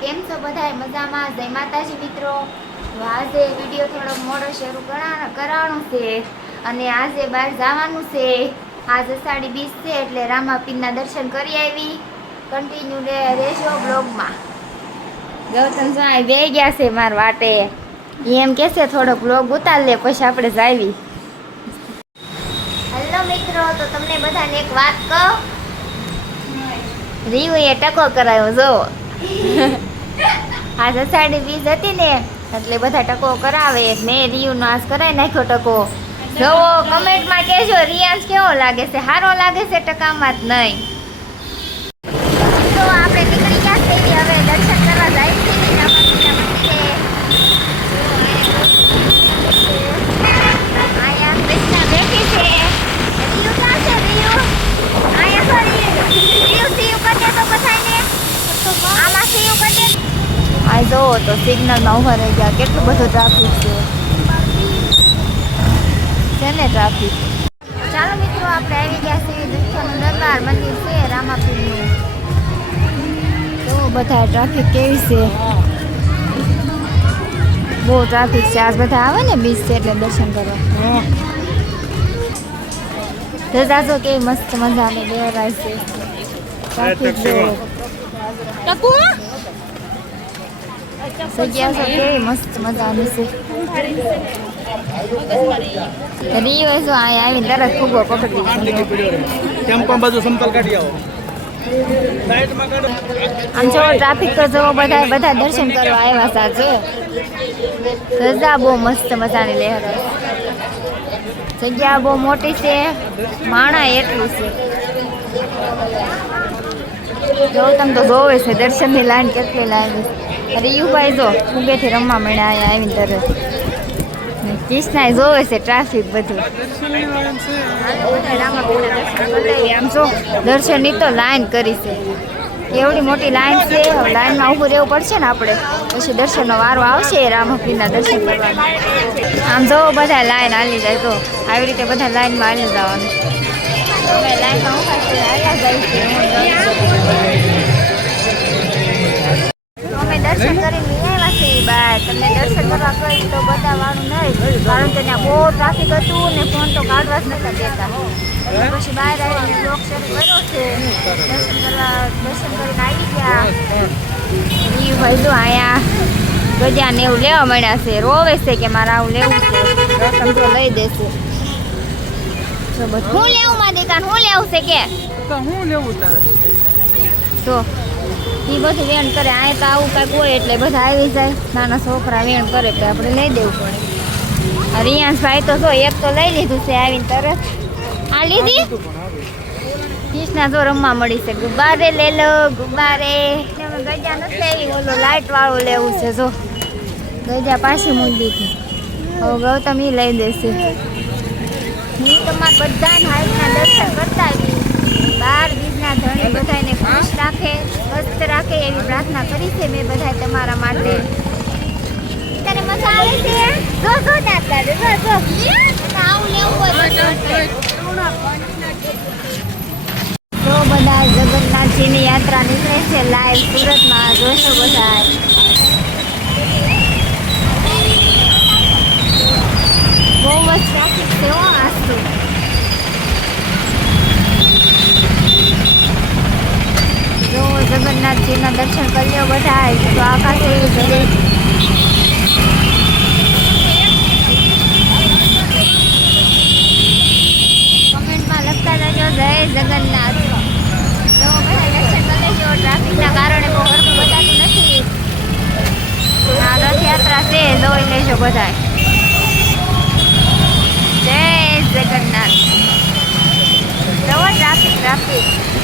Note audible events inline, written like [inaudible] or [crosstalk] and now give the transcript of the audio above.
કેમ છો બધાય? મજામાં? જય માતાજી મિત્રો. આજે વીડિયો થોડો મોડો શરૂ કરવાનો કરાવવાનો છે અને આજે બહાર જવાનું છે. આજે સાડી બીસ છે એટલે રામાપીરના દર્શન કરી આવી. કન્ટિન્યુ રહેજો બ્લોગમાં ગૌતમ સ્વામી બે ગયા છે મારા વાટે. એમ કહેશે થોડોક બ્લોગ ઉતાર લે પછી આપણે જાવી. હેલો મિત્રો તો તમને બધાને એક વાત કહું? રીવુએ ટકો કરાયો જો [laughs] આજ અષાઢી વીસ હતી ને, એટલે બધા ટકો કરાવે. મેં રિયુ આજ કરાવી નાખ્યો ટકો. જોવો કમેન્ટમાં કહેજો, રિયાઝ કેવો લાગે છે? સારો લાગે છે ટકામાં જ નહીં. તો દર્શન કરવા આ જો તો સિગ્નલમાં ઊભા રહી ગયા. કેટલું બધું ટ્રાફિક છે? છે ને ટ્રાફિક ચાલો મિત્રો આપણે આવી ગયા છીએ દુષ્ટનું દરબાર મંદિર છે રામાપીરનું. તો બધા ટ્રાફિક કેવી છે? બહુ ટ્રાફિક છે. આજ બધા આવે ને બીચ છે એટલે દર્શન કરવા. રજા જો કેવી મસ્ત મજાની દેવરાય છે. ટ્રાફિક જો જગ્યા છે કેવી મસ્ત મજાની છે જો અહીં આવીને તરત ફૂગો પકડી આવો આમ જો ટ્રાફિક તો જવો બધા બધા દર્શન કરવા આવ્યા સાચે રજા બહુ મસ્ત મજાની લહેર જગ્યા બહુ મોટી છે માણા એટલું છે ગૌતમ તો જોવે છે દર્શનની લાઈન કેટલી લાઈન છે રીયુભાઈ જો ઉગેથી રમવા મળ્યા અહીંયા આવીને તરત ને કૃષ્ણાએ જોવે છે ટ્રાફિક બધું. આમ જો દર્શનની તો લાઈન કરી છે. એવડી મોટી લાઈન છે લાઈનમાં ઊભું રહેવું પડશે ને આપણે. પછી દર્શનનો વારો આવશે રામપીરના દર્શન કરવાનો. આમ જો બધા લાઈન હાલી જાય તો. આવી રીતે બધા લાઈનમાં હાલી જવાનું. લાઈનમાં ઊભા છીએ, હાલ્યા જાય છે. દર્શન કરીને આવ્યા છીએ બહાર તમને દર્શન કરવા કહી તો બતાવવાનું નહીં. કારણ કે ત્યાં બહુ ટ્રાફિક હતું ને ફોન તો કાઢવા જ નતા દેતા. પછી બહાર આવીને બ્લોક શરૂ કર્યો છે. દર્શન કરવા દર્શન કરીને આવી ગયા. એ ભાઈ તો અહીંયા ગજાને એવું લેવા મળ્યા છે. રોવે છે કે મારે આવું લેવું છે. તો લઈ દેશે. હું લેવું માં દેખાણ હું લેવું છે કે? હું લેવું તારે? તો એ બધું વેણ કરે. આ તો આવું કાંઈક હોય એટલે બધા આવી જાય. નાના છોકરા વેણ કરે તો આપણે લઈ દેવું પડે. આ રિયાંશભાઈ તો જો એક તો લઈ લીધું છે આવીને તરત. આ લીધી? કૃષ્ણા તો રમવા મળી છે. ગુબ્બારે લે લો, ગુબ્બારે. ગજા નથી ઓલો લાઇટ વાળો લેવું છે જો. ગજા પાછી મૂકી દીધી. હવે ગૌતમ ઈ લઈ દેશે. હું તમારા બધા હાલના દર્શન કરતા આવી બાર બીજના ધણી બધાને ખુશ રાખે. રાખે એવી પ્રાર્થના કરી છે મેં બધા તમારા માટે. તને મજા આવે છે? જો તો બધા જગન્નાથજીની યાત્રા નીકળે છે લાઈવ સુરતમાં. જોશો બધા બહુ જ ટ્રાફિક છે હો આજથી જો જગન્નાથજીના દર્શન કરી લો બધા તો આકાશ એવી કમેન્ટમાં લખતા રહેજો, જય જગન્નાથ. દર્શન કરી લેજો, ટ્રાફિકના કારણે બહુ હરખું બતાતું નથી. આ રથયાત્રા છે, જોઈ લેજો બધા જય જગન્નાથ. જવો ટ્રાફિક ટ્રાફિક.